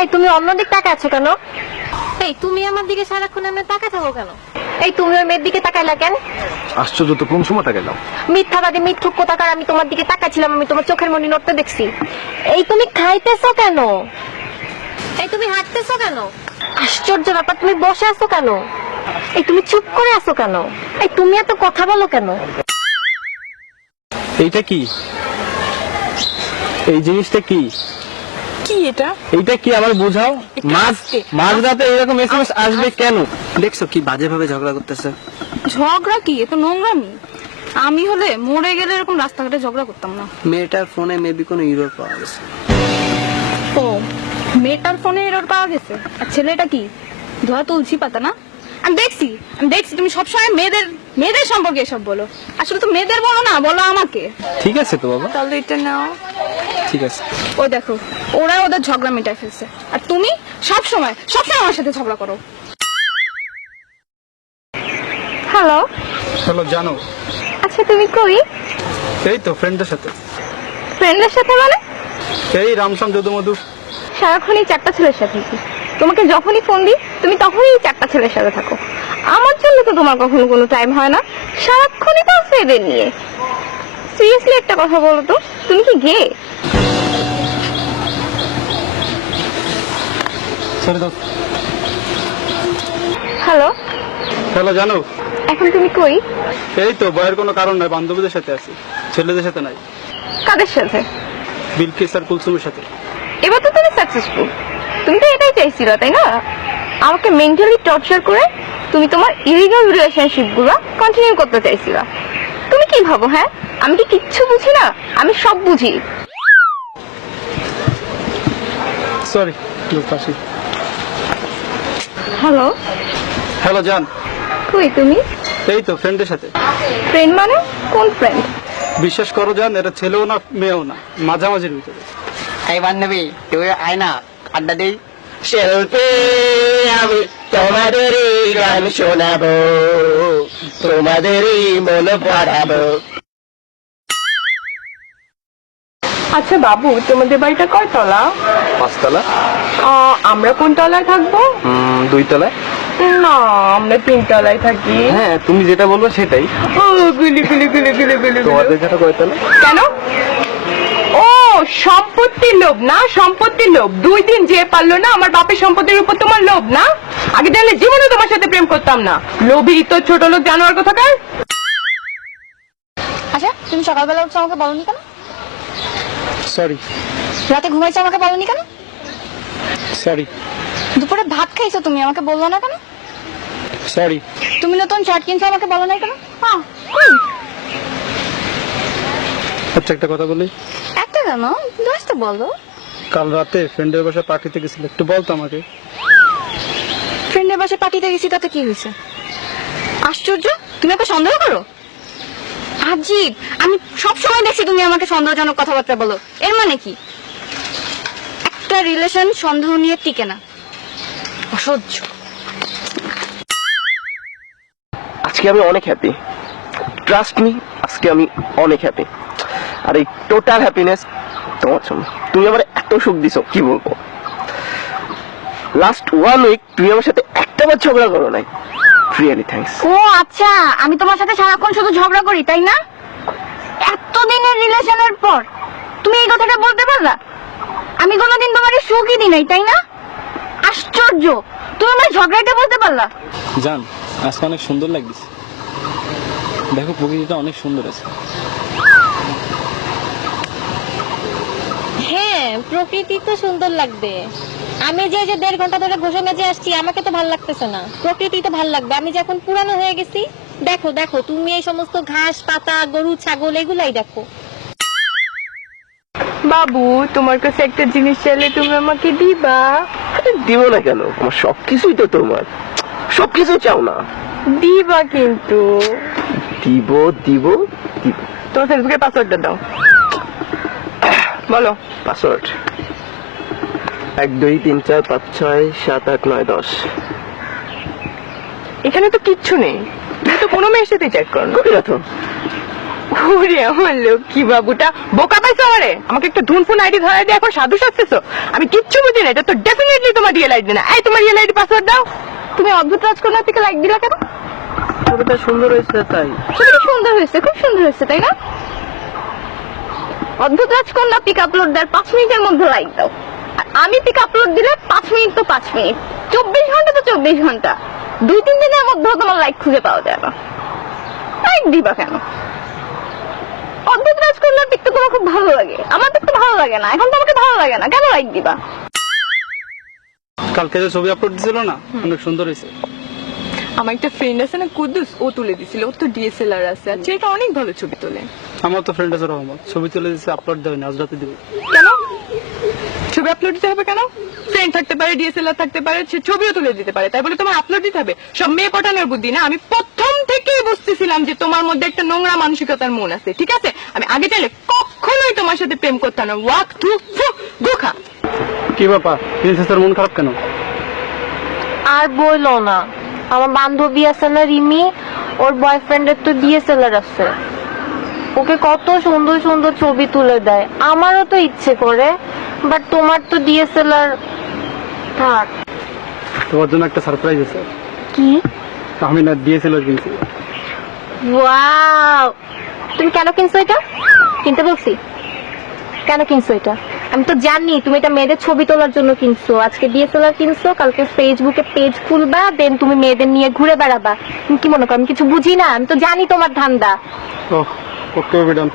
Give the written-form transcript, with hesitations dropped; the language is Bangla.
এই তুমি অন্যদিকে তাকায় আছো কেন? এই তুমি আমার দিকে সারাক্ষণ এমনি তাকায় থাকো কেন? এই তুমি ওই মেয়ের দিকে তাকাইলা কেন? আশ্চর্য তো, কোন সময় তাকাইলাম? মিথ্যাবাদী মিথ্যুক কোথাকার, আমি তোমার দিকে তাকাচ্ছিলাম, আমি তোমার চোখের মনি নড়তে দেখছি। এই তুমি খাইতেছো কেন? এই তুমি হাঁটতেছো কেন? আশ্চর্য ব্যাপার, তুমি বসে আছো কেন? এই তুমি চুপ করে আছো কেন? এই তুমি এত কথা বলো কেন? এইটা কি? এই জিনিসটা কি? কি এটা? এইটা কি আমার বোঝাও। মাঝরাতে এরকম এসএমএস আসবে কেন? দেখছো কি বাজে ভাবে ঝগড়া করতেছে। ঝগড়া কি? এত নোংরামি। আমি হলে মরে গেলে এরকম রাস্তাঘাটে ঝগড়া করতাম না। মেয়েটার ফোনে মেবি কোনো ইরর পাওয়া গেছে। ও, মেয়েটার ফোনে এরর পাওয়া গেছে। আর ছেলেটা কি ধোয়া তুলসী পাতা না? আমি দেখছি তুমি সবসময় মেয়েদের সম্পর্কে এসব বলো। আসলে তো মেয়েদের বলো না, বলো আমাকে। ঠিক আছে তো বাবা, তাহলে এটা নাও। ঠিক আছে। ওই দেখো, ওরা ওদের ঝগড়া মেটাই ফেলছে, আর তুমি সবসময় আমার সাথে ঝগড়া করো। হ্যালো, চলো জানো। আচ্ছা তুমি কই? এই তো ফ্রেন্ডের সাথে। ফ্রেন্ডের সাথে মানে? এই রামসাম যদু মধু। সারাক্ষণই চারটা ছেলের সাথে কি? তোমাকে যখনই ফোন দিই তুমি তখনই চারটা ছেলের সাথে থাকো। আমার জন্য তো তোমার কখনো কোনো টাইম হয় না, সারাক্ষণই তো আছে এদের নিয়ে। সিরিয়াসলি একটা কথা বলো তো, তুমি কি গে? সরি দাও। হ্যালো, হ্যালো জানো। এখন তুমি কই? এই তো বয়ের কোনো কারণ নাই, বান্ধবীদের সাথে আছি, ছেলেদের সাথে নাই। কাদের সাথে? বিলকিস আর কুলসুমের সাথে। এবার তো তুমি সাকসেসফুল। তুমি তো এটাই চাইছিলে তাই না? আমাকে মেন্টালি টর্চার করে তুমি তোমার ইলিগাল রিলেশনশিপ গুলো কন্টিনিউ করতে চাইছিলা। তুমি কি ভাবো? হ্যাঁ, আমি কি কিচ্ছু বুঝি না? আমি সব বুঝি। সরি পাশে। হ্যালো, হ্যালো জান। কই তুমি? এই তো ফ্রেন্ডের সাথে। ফ্রেন্ড মানে কোন ফ্রেন্ড? বিশ্বাস করো জান, এটা ছেলেও না মেয়েও না, মাঝামাঝির ভিতরে। এই বান্ধবী তুই আয় না, আড্ডা দেই। শিল্পী আমি তোমাদেরই গান শোনাবো, তোমাদেরই মন পড়াবো। আচ্ছা বাবু, তোমাদের বাড়িটা কয়তলা? 5 তলা। আমরা কোন তলায় থাকবো? 2 তলায়। না, আমরা 3 তলায় থাকি। হ্যাঁ তুমি যেটা বলবে সেটাই। ও গুলি গুলি গুলি গুলি গুলি। তোমাদের যেটা কয় তলা? কেন? ও সম্পত্তির লোভ না, সম্পত্তির লোভ। 2 দিন যে পারলো না আমার বাপের সম্পত্তির উপর তোমার লোভ না? আগে জানলে জীবনে তোমার সাথে প্রেম করতাম না। লোভী তো ছোট লোক জানোয়ার কোথাকার। আচ্ছা তুমি সকালবেলা উঠছো আমাকে বলনি কেন? সরি। রাতে ঘুমাইছো আমাকে বলনি কেন? সরি। দুপুরে ভাত খাইছো তুমি আমাকে বললো না কেন? সরি। তুমি নতুন শার্ট কিনছো আমাকে বলো না কেন? আচ্ছা একটা কথা বলি। একটা কেন, 10টা বলো। কাল রাতে ফ্রেন্ডের বাসায় পার্টিতে গেছিল, একটু বলতো আমাকে। ফ্রেন্ডের বাসায় পার্টিতে গেছি তাতে কি হয়েছে? আশ্চর্য, তুমি আমাকে সন্দেহ করো? আজীব, আমি সব সময় দেখছি তুমি আমাকে সন্দেহজনক কথাবার্তা বলো। এর মানে কি? একটা রিলেশন সন্দেহ নিয়ে টিকে না। অসহ্য। আজকে আমি অনেক হ্যাপি, ট্রাস্ট মি, আজকে আমি অনেক হ্যাপি। আর এই টোটাল হ্যাপিনেস তোমার জন্য। তুমি আমার এত সুখ দিছো কি বলবো। লাস্ট 1 উইক তুমি আমার সাথে একটাবার ঝগড়া করো নাই। Really thanks. ও আচ্ছা, আমি তোমার সাথে সারাক্ষণ শুধু ঝগড়া করি তাই না? এতদিনের রিলেশনের পর তুমি এই কথাটা বলতে পারলা? আমি কোনোদিন তোমার সুখই দিই নাই তাই না? আশ্চর্য, তুমি আমার ঝগড়াটা বলতে পারলা? জান আজকে অনেক সুন্দর লাগছে, দেখো প্রকৃতিটা অনেক সুন্দর আছে। হ্যাঁ, প্রকৃতি তো সুন্দর লাগবে। আমি যে 1.5 ঘন্টা ধরে ঘষে মেজে আসছি, আমাকে তো ভালো লাগতেছে না। প্রকৃতি তো ভালো লাগবে। আমি যখন পুরানো হয়ে গেছি, দেখো দেখো তুমি এই সমস্ত ঘাস পাতা গরু ছাগল এগুলাই দেখো। বাবু, তোমার কাছে একটা জিনিস চাইলে তুমি আমাকে দিবা? দিব না কেন, আমার সবকিছুই তো তোমার। সবকিছু চাও না? দিবা কিন্তু। দিব দিব দিব। তোমার ফেসবুকের পাসওয়ার্ডটা দাও। বলো পাসওয়ার্ড 1 2 3 4 5 6 7 8 9 10। এখানে তো কিচ্ছু নেই, তুমি তো কোনো মেয়ের সাথে চ্যাট করো না। করি না তো। ওরে আমার লক্ষ্মী বাবুটা, বোকা পাইছো আমারে? আমাকে একটা ধুনফুন আইডি ধরাই দিয়ে এখন সাধু সাজতেছো? আমি কিচ্ছু বুঝি না, এটা তো ডেফিনেটলি তোমার রিয়েল আইডি না। এই তোমার রিয়েল আইডি পাসওয়ার্ড দাও। তুমি অদ্ভুত রাজকন্যার থেকে লাইক দিলা কেন? ছবিটা সুন্দর হয়েছে তাই। ছবিটা সুন্দর হয়েছে, খুব সুন্দর হয়েছে, তাই না? অদ্ভুত রাজকন্যা পিক আপলোড দেওয়ার 5 মিনিটের মধ্যে লাইক দাও, আর আমি পিক আপলোড দিলে 5 মিনিট তো 5 মিনিট, 24 ঘন্টা তো 24 ঘন্টা, 2-3 দিনের মধ্যেও তোমার লাইক খুঁজে পাওয়া যায় না। লাইক দিবা কেন? অদ্ভুত রাজকন্যার পিক তো তোমার খুব ভালো লাগে, আমার পিক তো ভালো লাগে না, এখন তো আমাকে ভালো লাগে না, কেন লাইক দিবা? কালকে যে ছবি আপলোড দিছিল না, অনেক সুন্দর হয়েছে। আমার একটা ফ্রেন্ড আছে না, কুদ্দুস, ও তুলে দিছিল, ওর তো ডিএসএলআর আছে, আর সেটা অনেক ভালো ছবি তোলে। আমার তো ফ্রেন্ড আছে রহমত, ছবি তুলে দিচ্ছে, আপলোড দেয়নি, আজ রাতে দিব। কেন ছবি আপলোড দিতে হবে? কেন? ফ্রেন্ড থাকতে পারে, ডিএসএলআর থাকতে পারে, সে ছবিও তুলে দিতে পারে, তাই বলে তোমার আপলোড দিতে হবে? সব মেয়ে পটানোর বুদ্ধি না। আমি প্রথম থেকেই বুঝতেছিলাম যে তোমার মধ্যে একটা নোংরা মানসিকতার মন আছে, ঠিক আছে? আমি আগে চাইলে কখনোই তোমার সাথে প্রেম করতাম না। ওয়াক থু গোখা। কি ব্যাপার, প্রিন্সেসের মন খারাপ কেন? আর বইলো না, আমার বান্ধবী আছে না রিমি, ওর বয়ফ্রেন্ডের তো ডিএসএলআর আছে, ওকে কত সুন্দর সুন্দর ছবি তুলে দেয়। আমারও তো ইচ্ছে করে, বাট তোমার তো ডিএসএলআর থাক। তোমার জন্য একটা সারপ্রাইজ আছে। কি? আমি না ডিএসএলআর কিনছি। ওয়াও, তুমি কেন কিনছো এটা? কিনতে বলছি কেন কিনছো এটা? আমি তো জানি তুমি এটা মেয়েদের ছবি তোলার জন্য কিনছো। আজকে ডিএসএলআর কিনছো, কালকে ফেসবুকে পেজ খুলবা, দেন তুমি মেয়েদের নিয়ে ঘুরে বেড়াবা। তুমি কি মনে করো আমি কিছু বুঝি না? আমি তো জানি তোমার ধান্দা। ওহ, ওকে ম্যাডাম।